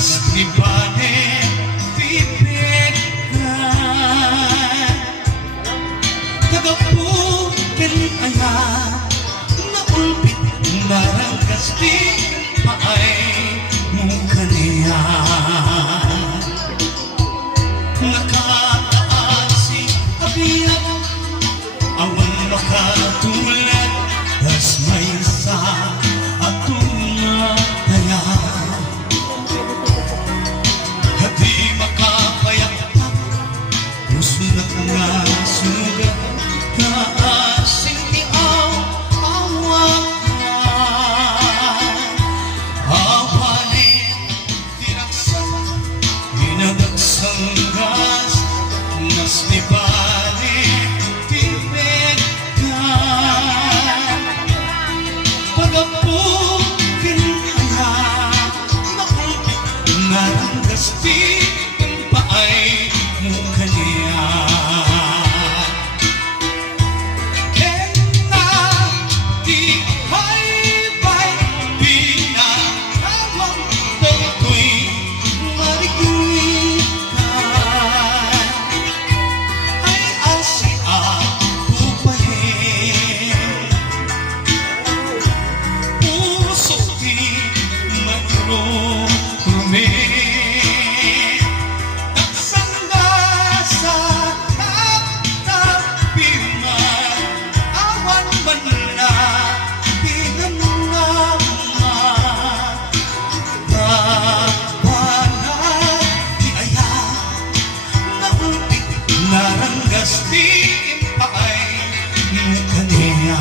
nas libane pipignan tagapukin aya na ulpit marangkas di paay mong kaniya nakataan si abiyat awan makatulad das may sa atong mataya hadi makapayak musulat nga sugat kaasing tiaw awakan awanin tinaksan inadagsang gas nas libali tibigyan pagapukin aya makulpit naranggas di paay mong kaniya kena di baybay pinakawang dagko'y marigitan ay asya pupahin pusok di mairong naranggas di paay mong kaniya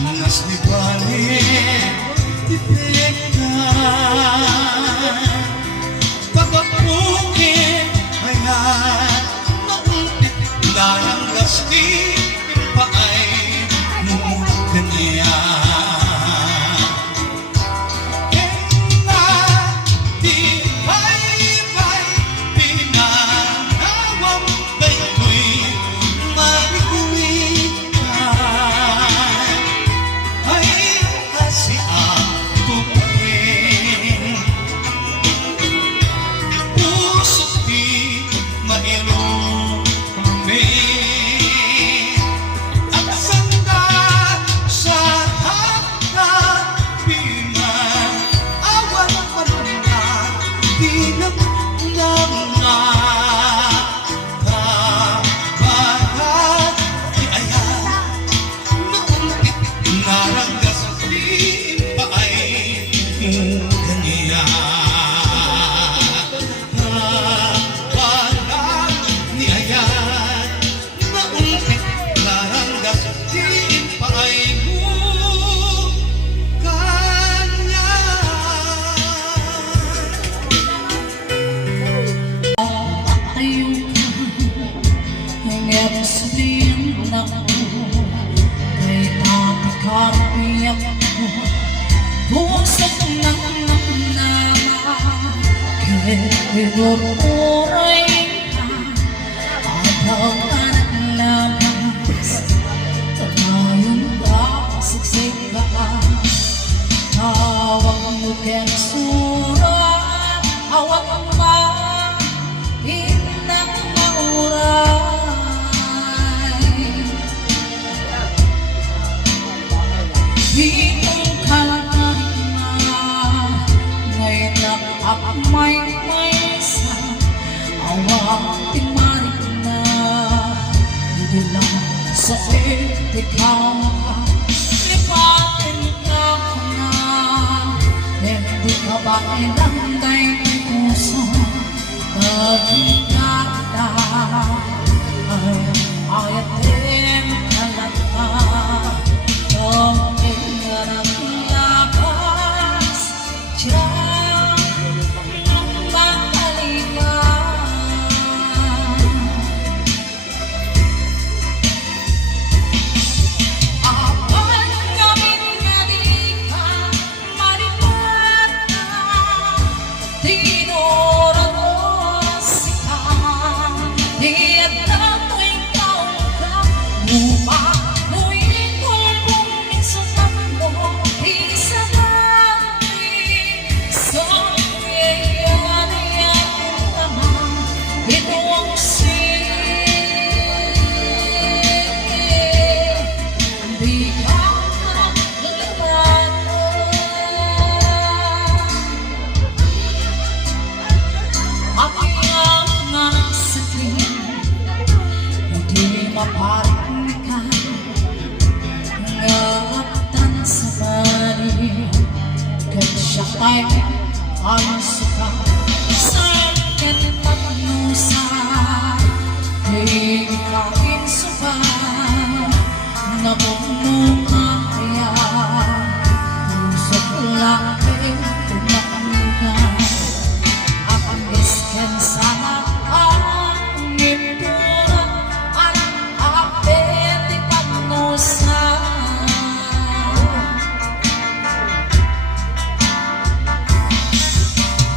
nas libali tibigyan pagapukin ayan maulpit naranggas di paay mong kaniya kena di baybay pinanawang daytoy mariguitan ay asya pupahin pusok di mairong at sangga sa hagdapiman awan panuna di nagdamnag kabagat di ayan naulpit naranggas di paay mong kaniya kabagat ni ayan naulpit naranggas di paay mong kaniya ayun hanggang sabihin na kay nakakarapiyak ko pusok ng nama kay bururay ka abang anak labas tayo ka siksik ka tawag mo kaya surat awag ma inang mauray hitong kalakima ngayon ang akmay may sa ikaw lipatin ka na. Hindi ka ba ilanday puso nagigada ayatin kalata ng ingarang labas dyan ng makaliman. Apan namin nga di ka maripata, dinora-dosi ka, di at ako'y kauka, umamoy kulbong minsutan mo, di sa langit, sa nangyayari ang naman, ito ang di ka naglabanan. Ang mga sakit hindi maparikan, ngatan sa bali kaya siya tayo ang suka sakit at nusa, di kain suka nabunungan kaya puso ko lang ay tumakangan. Ang diskensa ang ipura at apet ipagnusa.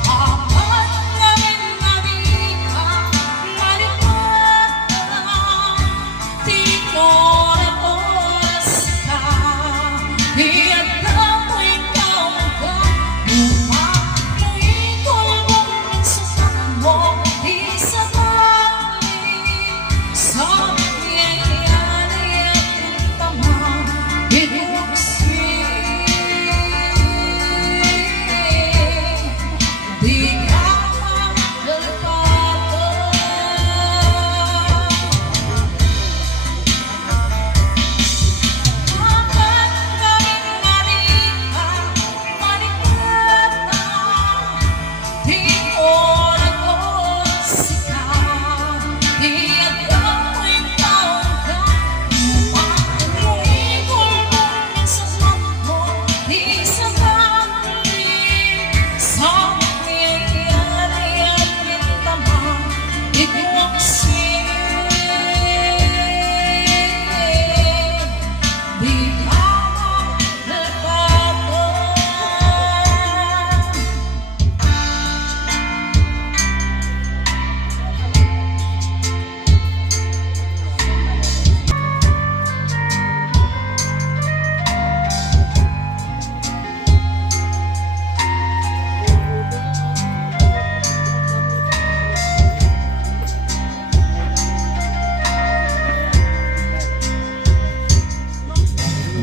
Apat namin na di ka maripata, tinora-oras ka, di at ako'y kauka, umamoy kulbong minsutan mo, di sa langit, sa nangyayari at tama, inuksik, di ka magpapatay. Apat namin na di ka maripata, tinora-dosi ka, di at ako'y kauka, umamoy kulbong minsutan mo, di sa langit, sa nangyayari at bintama, inuksik, di ka magpapatay.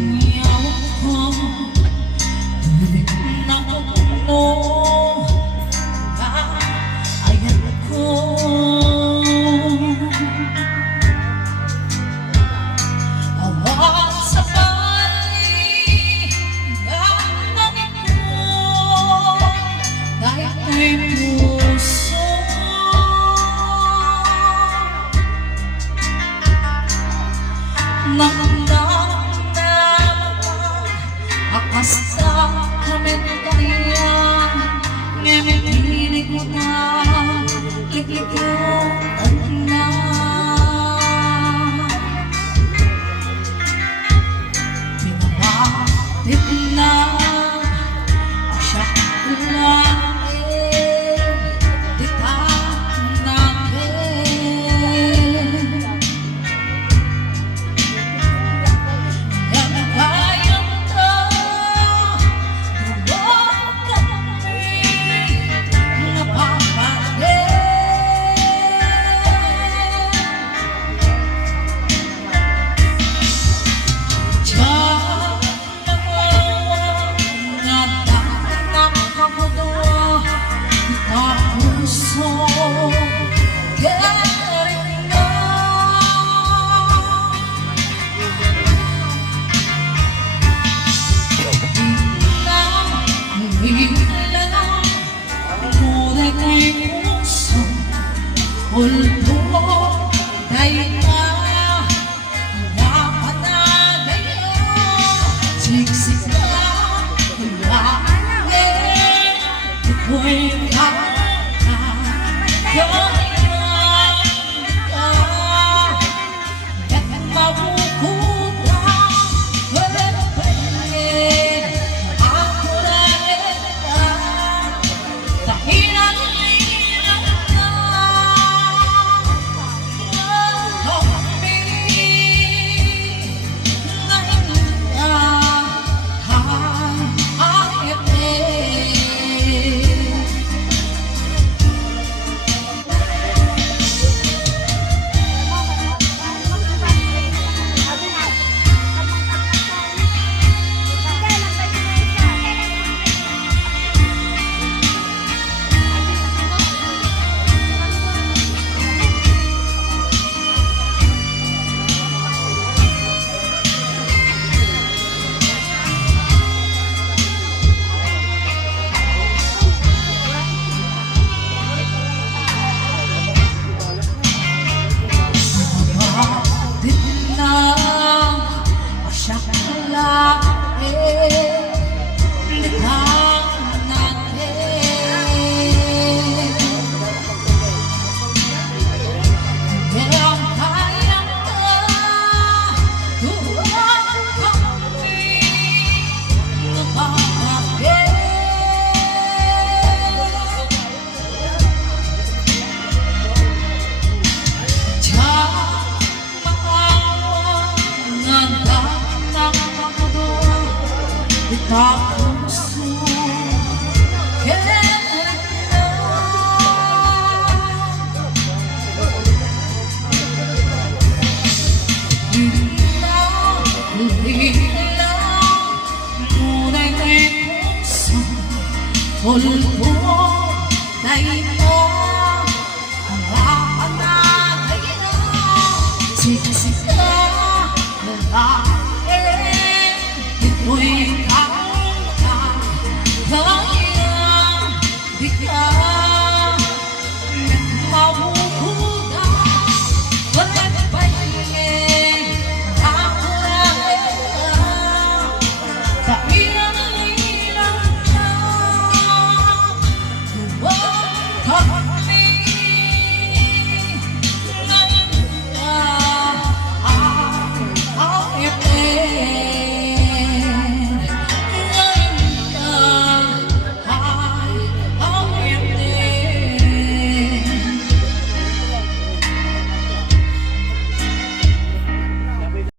Iyaw ko, tuloy na puno, ayan ko. Awat sa bali, ganangin ko, dahil ko'y puso. Akasta kami kalian, ngeminig mo na, ikikutan na. Pinabatid na, asya lang di ka nakin. ta puso kailan ngunit ay puso tulpo na ito ang hahanapin siksika na ito'y